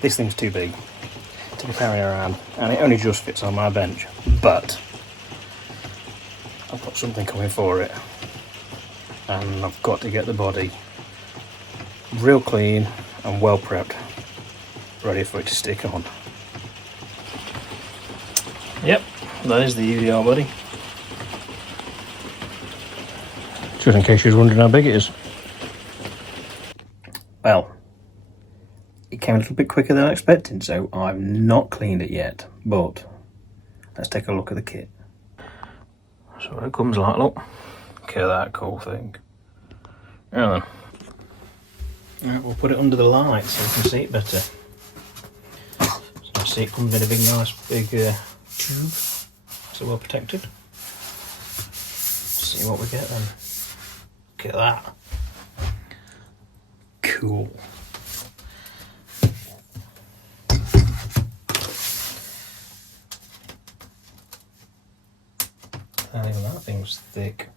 This thing's too big to be carrying around, and it only just fits on my bench, but I've got something coming for it, and I've got to get the body real clean and well prepped, ready for it to stick on. Yep, that is the UDR body. Just in case you was wondering how big it is. Well, it came a little bit quicker than I expected, so I've not cleaned it yet, but let's take a look at the kit. So it comes like, look at that cool thing. Now then, right, we'll put it under the light so we can see it better. So I see it comes in a big, nice big tube, so well protected. Let's see what we get then. Look at that. Cool. Even that thing's thick.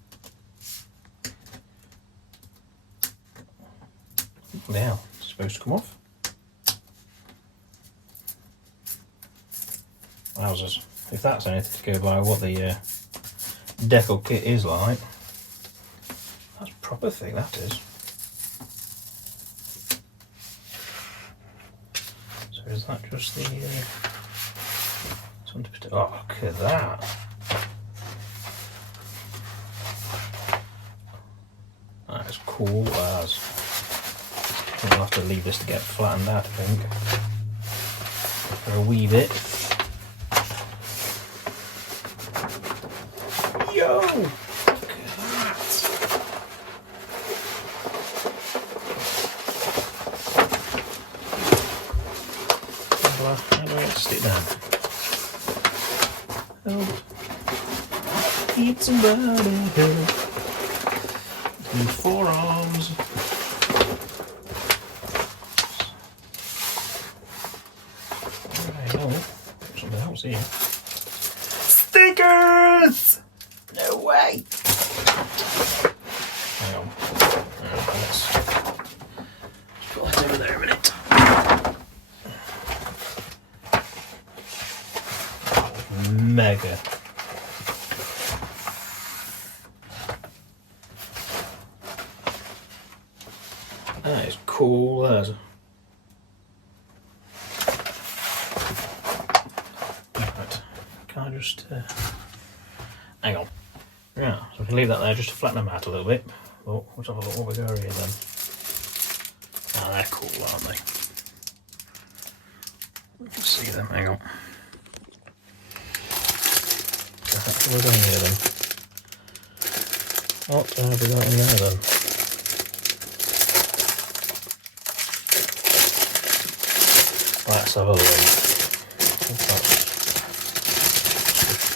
Now, it's supposed to come off. Wowzers. If that's anything to go by what the decal kit is like, that's proper thick, that is. So is that just the something to put? Oh, look at that. That is cool as. I'll have to leave this to get flattened out, I think, for a wee bit. Yo! Look at that! How do I get to stick down? Help! Need somebody help! And forearms. Alright, oh, something else here. Stickers! No way! Hang on. Let's put that over there a minute. Mega. That is cool as. Right, can I just hang on? Yeah, so we can leave that there just to flatten them out a little bit. Oh, let's have a look what we got here then. Ah, they're cool, aren't they? We can see them. Hang on. What have we got in here then? What have we got in there then? Let's have a look.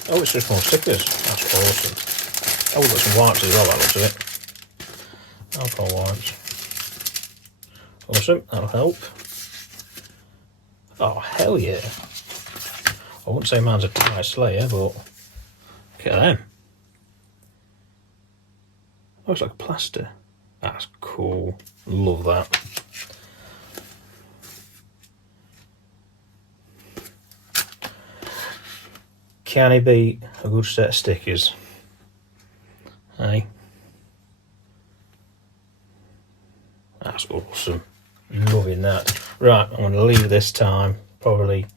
Oh, it's just more stickers. That's awesome. Oh, we've got some wipes as well, that looks of it. Alcohol wipes. Awesome, that'll help. Oh, hell yeah. I wouldn't say mine's a tire slayer, but look at them. Looks like a plaster. That's cool. Love that. Can he beat a good set of stickers? Hey? That's awesome. Loving that. Right, I'm going to leave this time, probably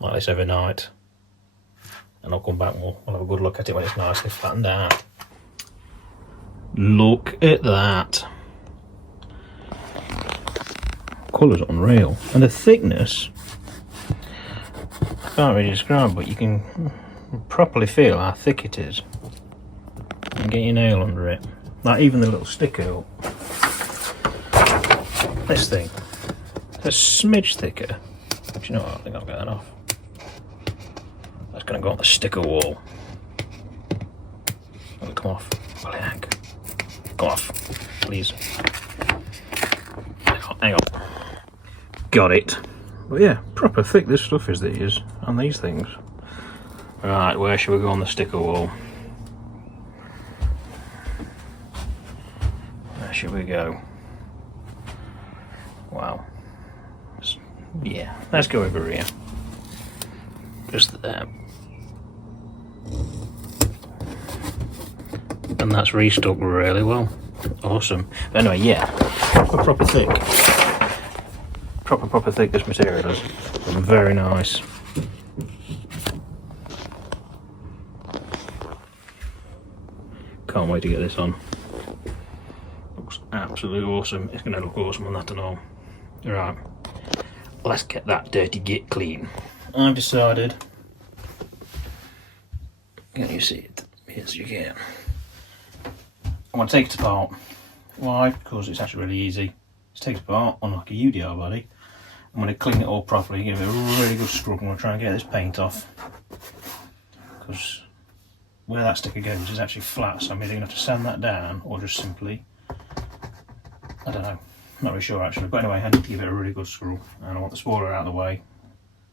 like this every night. And I'll come back and we'll have a good look at it when it's nicely flattened out. Look at that. Colour's unreal. And the thickness, I can't really describe, but you can properly feel how thick it is. And get your nail under it. Like even the little sticker. This thing, it's a smidge thicker. Do you know what? I think I'll get that off. That's going to go on the sticker wall. Will it come off? Will it hang? Come off, please. Hang on. Got it. But yeah, proper thick this stuff is, these, and these things. Right, where should we go on the sticker wall? Where should we go? Wow. It's Yeah, let's go over here. Just there. And that's restuck really well. Awesome. But anyway, yeah, proper thick. Proper thick this material is. Very nice. Can't wait to get this on. Looks absolutely awesome. It's going to look awesome on that and all. Right, let's get that dirty git clean. I've decided, can you see it? Yes, you can. I'm going to take it apart. Why? Because it's actually really easy. Just take it apart on like a UDR body. I'm going to clean it all properly, give it a really good scrub. I'm going to try and get this paint off. Because where that sticker goes is actually flat, so I'm either going to have to sand that down or just simply, I don't know, I'm not really sure actually. But anyway, I need to give it a really good scrub, and I want the spoiler out of the way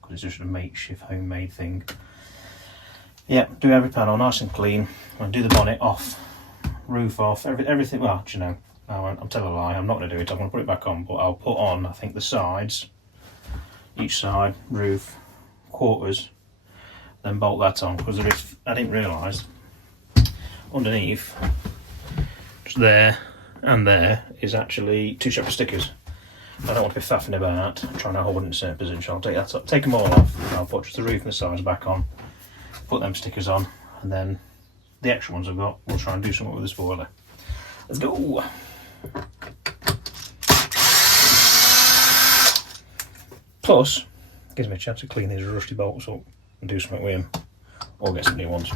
because it's just a makeshift homemade thing. Yeah, do every panel nice and clean. I'm going to do the bonnet off, roof off, everything. Well, do you know, I'm telling a lie, I'm not going to do it. I'm going to put it back on, but I'll put on, I think, the sides, each side, roof, quarters, then bolt that on, because there is, I didn't realise, underneath, just there and there, is actually two separate stickers. I don't want to be faffing about trying to hold it in a certain position. I'll take that up, take them all off, and I'll put just the roof and the sides back on, put them stickers on, and then the extra ones I've got, we'll try and do something with the spoiler. Let's go! Plus, it gives me a chance to clean these rusty bolts up and do something with them, or get some new ones.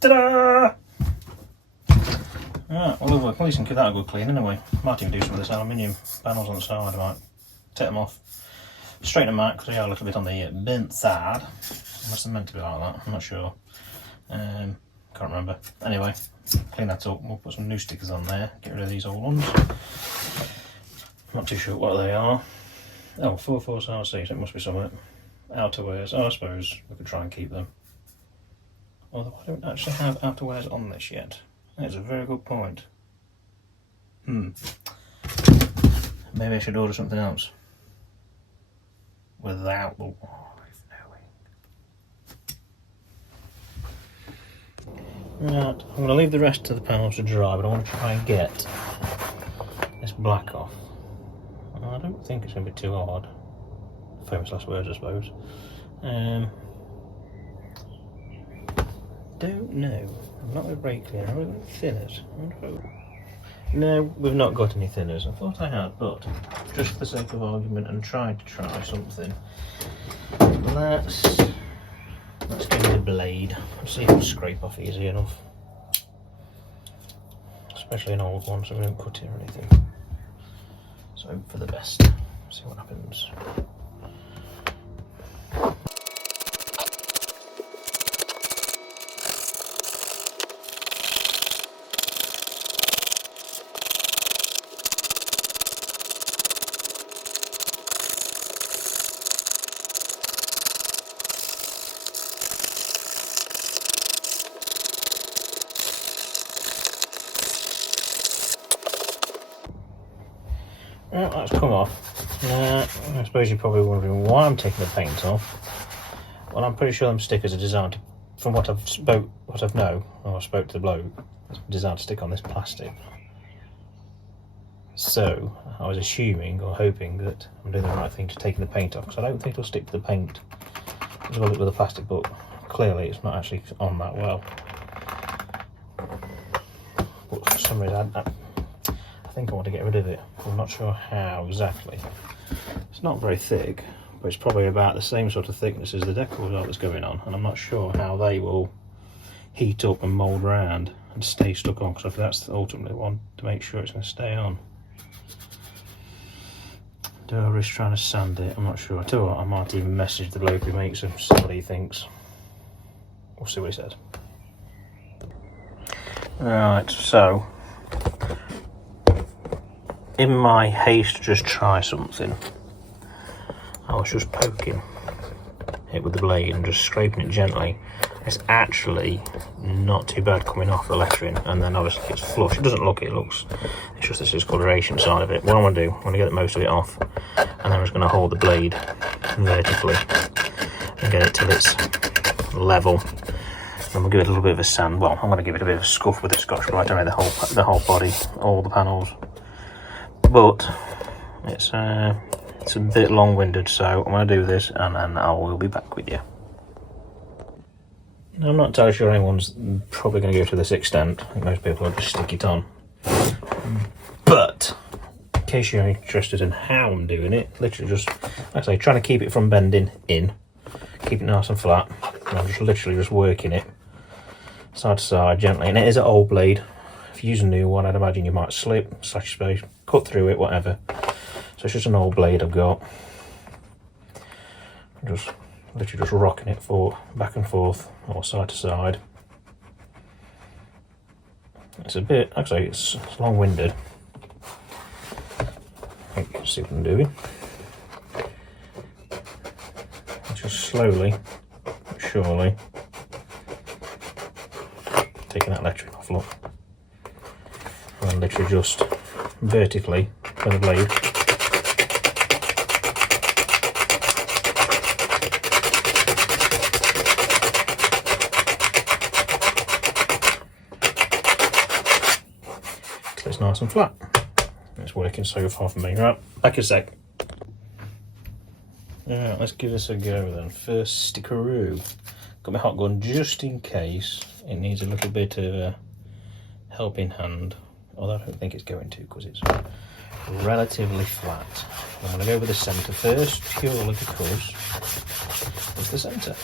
Ta-da! Right, well, at least I can give that a good clean anyway. Might even do some of this aluminium panels on the side. I might take them off, straighten them out because they are a little bit on the bent side. Unless they're meant to be like that, I'm not sure. Can't remember. Anyway, clean that up. We'll put some new stickers on there, get rid of these old ones. Not too sure what they are. Oh, 44RC, so it must be something. Outerwears. Oh, I suppose we could try and keep them. Although I don't actually have outerwears on this yet. That's a very good point. Maybe I should order something else. Without the wife knowing. Right, I'm going to leave the rest of the panels to dry, but I want to try and get this black off. I don't think it's going to be too hard. Famous last words, I suppose. Don't know. I'm not with brake cleaner, I'm with thinners. No, we've not got any thinners. I thought I had, but just for the sake of argument and trying to try something, let's give it a blade. Let's see if it'll scrape off easy enough. Especially an old one, so we don't cut it or anything. So hope for the best. See what happens. Right, that's come off. I suppose you're probably wondering why I'm taking the paint off. Well, I'm pretty sure them stickers are designed to, from what I spoke to the bloke, it's designed to stick on this plastic. So I was assuming or hoping that I'm doing the right thing to taking the paint off, because I don't think it'll stick to the paint as well as with the plastic, but clearly it's not actually on that well. some reason I think I want to get rid of it. I'm not sure how exactly. It's not very thick, but it's probably about the same sort of thickness as the decals that's going on, and I'm not sure how they will heat up and mould around and stay stuck on, because that's ultimately one to make sure it's going to stay on. Do I risk trying to sand it? I'm not sure. I tell you what, I might even message the bloke who makes them, see what he thinks. We'll see what he says. Right, so in my haste to just try something, I was just poking it with the blade and just scraping it gently. It's actually not too bad coming off the lettering, and then obviously it's flush. It doesn't look, it looks, it's just this discoloration side of it. What I want to do, I'm going to get most of it off, and then I'm just going to hold the blade vertically and get it till it's level. And we'll give it a little bit of a sand. Well, I'm going to give it a bit of a scuff with the Scotch-Brite, don't I? The whole body, all the panels. But it's a bit long-winded, so I'm going to do this, and then I will be back with you. I'm not entirely sure anyone's probably going to go to this extent. I think most people will just stick it on. But in case you're interested in how I'm doing it, literally just, like I say, trying to keep it from bending in, keep it nice and flat. And I'm just literally just working it side to side gently. And it is an old blade. If you use a new one, I'd imagine you might slip, slash space, cut through it, whatever. So it's just an old blade I've got. Just literally just rocking it back and forth or side to side. It's a bit, actually it's long-winded. I think you can see what I'm doing. Just slowly but surely taking that lettering off, look. And then literally just vertically with the blade. It's nice and flat. It's working so far for me. Right, back in a sec. Alright, let's give this a go then. First stickeroo. Got my hot gun just in case it needs a little bit of a helping hand. Although I don't think it's going to, because it's relatively flat. I'm going to go with the centre first, purely because it's the centre.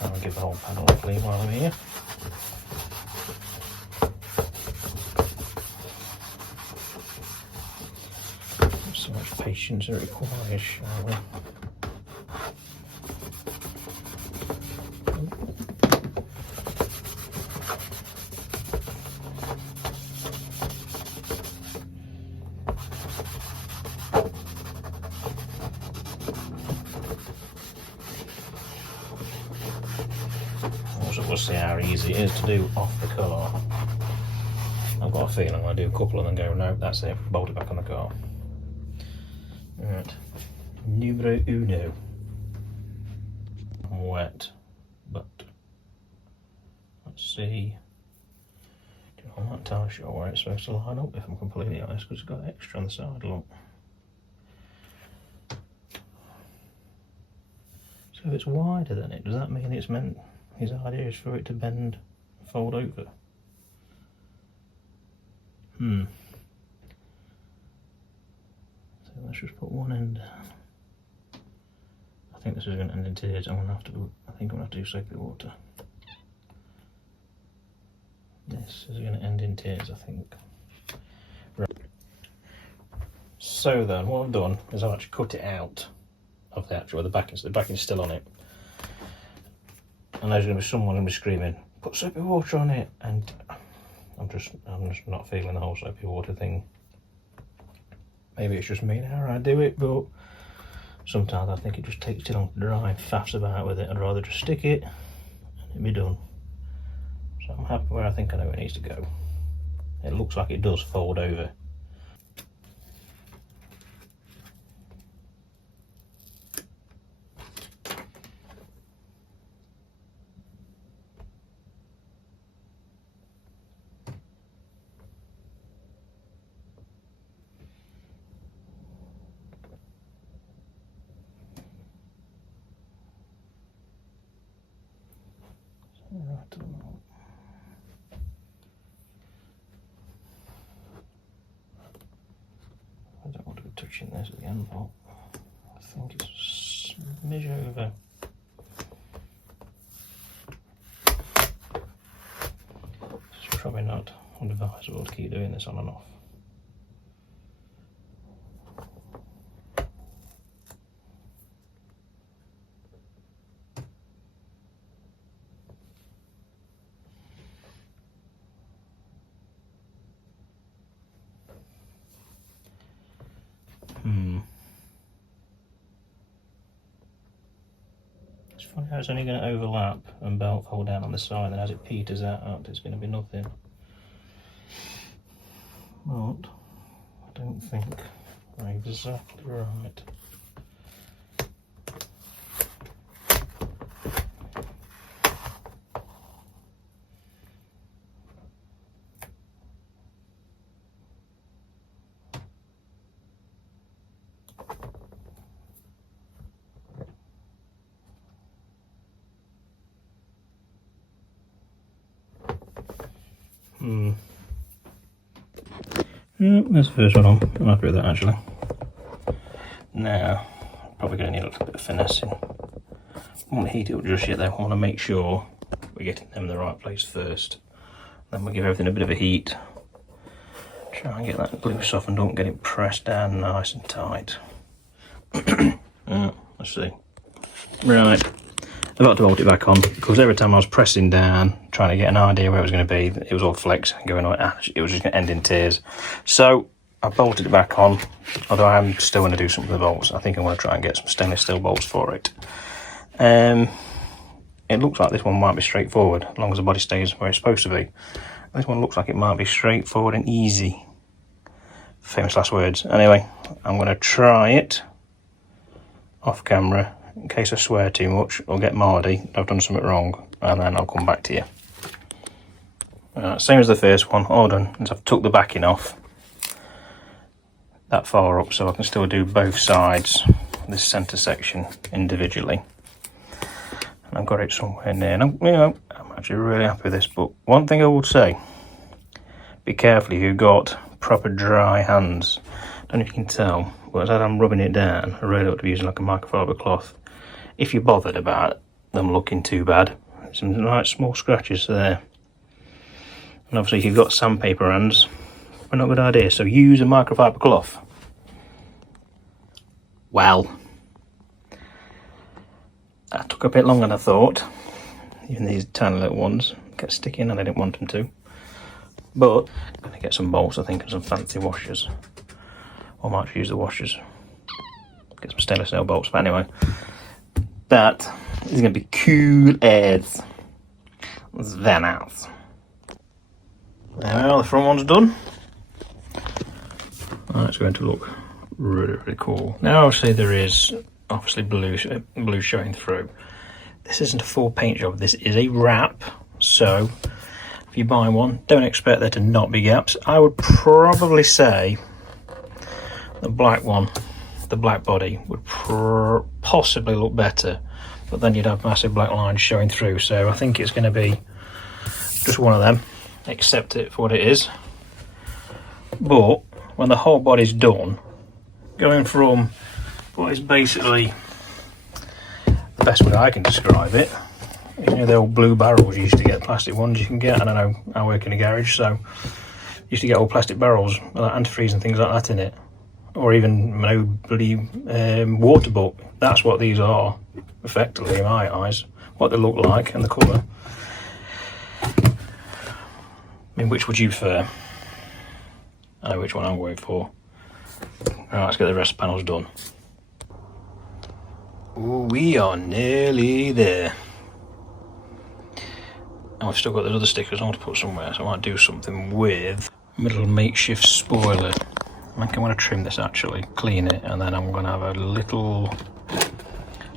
I'll give the whole panel a clean while I'm here. So much patience it requires, shall we? Also, we'll see how easy it is to do off the car. I've got a feeling I'm going to do a couple and then go, no, that's it, bolt it back on the car. Right, numero uno. Wet, but let's see. I'm not entirely sure where it's supposed to line up, if I'm completely honest, because it's got extra on the side, look. So if it's wider than it, does that mean it's meant, his idea is for it to bend and fold over? So let's just put one end down. I think this is going to end in tears. I think I'm going to have to do soapy water. This is going to end in tears, I think. Right. So then, what I've done is I've actually cut it out of the actual, the backing's still on it. And there's going to be someone going to be screaming, put soapy water on it, and I'm just not feeling the whole soapy water thing. Maybe it's just me and how I do it, but sometimes I think it just takes too long to dry and faffs about with it. I'd rather just stick it and it'd be done. So I'm happy where I think I know it needs to go. It looks like it does fold over. Right. touching this at the end bolt. I think it's a smidge over. It's probably not advisable to keep doing this on and off. It's funny how it's only going to overlap and belt fold down on the side, and as it peters out, it's going to be nothing. But I don't think I'm exactly right. That's the first one on. I'm happy with that actually. Now, probably going to need a little bit of finessing. I won't want to heat it up just yet though. I want to make sure we're getting them in the right place first. Then we'll give everything a bit of a heat. Try and get that glue softened up, get it pressed down nice and tight. Let's see. Right. I've got to bolt it back on because every time I was pressing down, trying to get an idea where it was going to be, it was all flexing, going on. It was just going to end in tears. So I bolted it back on, although I'm still going to do something with the bolts. I think I'm going to try and get some stainless steel bolts for it. It looks like this one might be straightforward, as long as the body stays where it's supposed to be. This one looks like it might be straightforward and easy. Famous last words. Anyway, I'm going to try it off camera. In case I swear too much or get mardy, I've done something wrong, and then I'll come back to you. Same as the first one, all done, is I've took the backing off that far up so I can still do both sides, this centre section individually. And I've got it somewhere near, and I'm actually really happy with this, but one thing I would say, be careful if you've got proper dry hands. I don't know if you can tell, but as I'm rubbing it down, I really ought to be using like a microfiber cloth. If you're bothered about them looking too bad, some nice small scratches there. And obviously if you've got sandpaper hands, probably not a good idea, so use a microfiber cloth. Well, that took a bit longer than I thought. Even these tiny little ones kept sticking and I didn't want them to. But I'm going to get some bolts, I think, and some fancy washers. I might use the washers. Get some stainless steel bolts, but anyway. That is going to be cool as very nice. Well, the front one's done. That's going to look really, really cool. Now, obviously, there is obviously blue showing through. This isn't a full paint job. This is a wrap. So, if you buy one, don't expect there to not be gaps. I would probably say the black one, the black body, would possibly look better, but then you'd have massive black lines showing through. So I think it's going to be just one of them. Accept it for what it is. But when the whole body's done, going from what is basically the best way I can describe it, you know, the old blue barrels you used to get, plastic ones you can get. I don't know, I work in a garage, so used to get old plastic barrels with like antifreeze and things like that in it. Or even bloody water butt. That's what these are, effectively, in my eyes. What they look like and the colour. I mean, which would you prefer? I know which one I'm going for. Right, let's get the rest of the panels done. Ooh, we are nearly there. And we've still got those other stickers I want to put somewhere, so I might do something with a little makeshift spoiler. I think I'm going to trim this actually, clean it, and then I'm going to have a little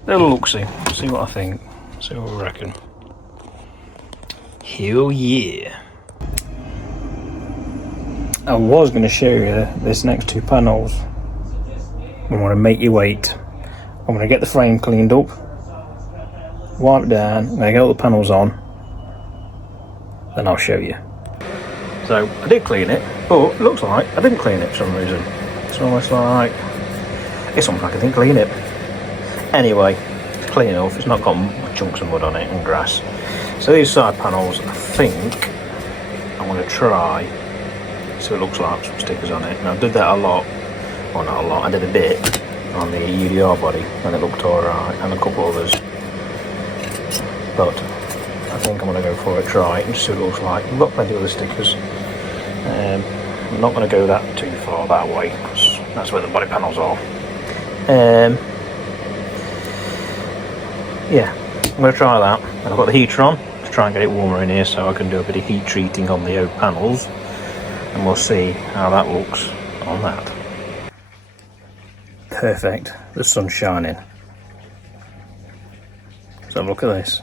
look-see, see what I think, see what we reckon. Hell yeah! I was going to show you this next two panels. I'm going to make you wait. I'm going to get the frame cleaned up, wipe it down, I'm going to get all the panels on, then I'll show you. So I did clean it, but it looks like I didn't clean it for some reason. It's almost like It's something I can clean it. Anyway, clean enough. It's not got chunks of mud on it and grass. So these side panels, I think I'm going to try so it looks like some stickers on it. Now I did that a lot, well not a lot, I did a bit on the UDR body and it looked alright, and a couple others. But I think I'm going to go for a try and see what it looks like. I've got plenty of other stickers. I'm not going to go that too far that way because that's where the body panels are. Yeah, I'm going to try that. And I've got the heater on to try and get it warmer in here so I can do a bit of heat treating on the oak panels, and we'll see how that looks on that. Perfect, the sun's shining. So look at this.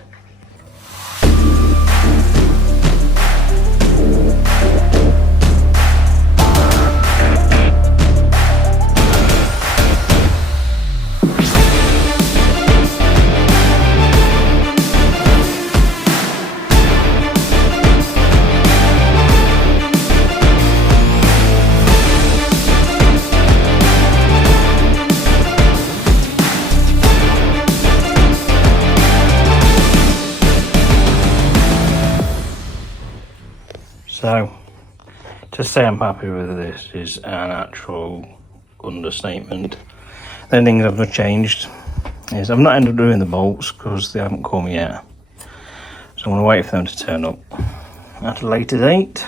So, to say I'm happy with this is an actual understatement. The only things I've changed is I've not ended up doing the bolts because they haven't come yet. So I'm going to wait for them to turn up at a later date.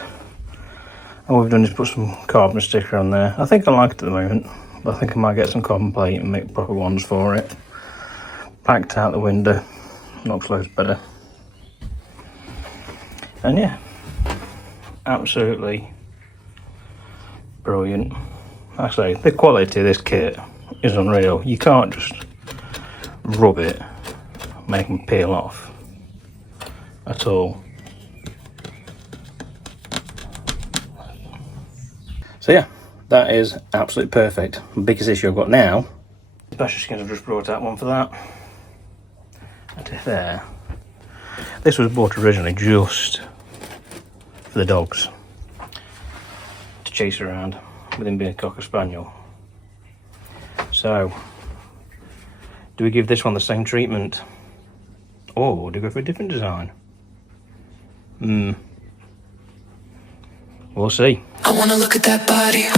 All we've done is put some carbon sticker on there. I think I like it at the moment, but I think I might get some carbon plate and make proper ones for it. Packed out the window, looks loads better. And yeah. Absolutely brilliant. I say the quality of this kit is unreal. You can't just rub it, make them peel off at all. So yeah, that is absolutely perfect. The biggest issue I've got now, special skins, I've just brought out one for that. That is there. This was bought originally just for the dogs to chase around with him being a Cocker Spaniel. So, do we give this one the same treatment, or do we go for a different design? We'll see. I wanna look at that body.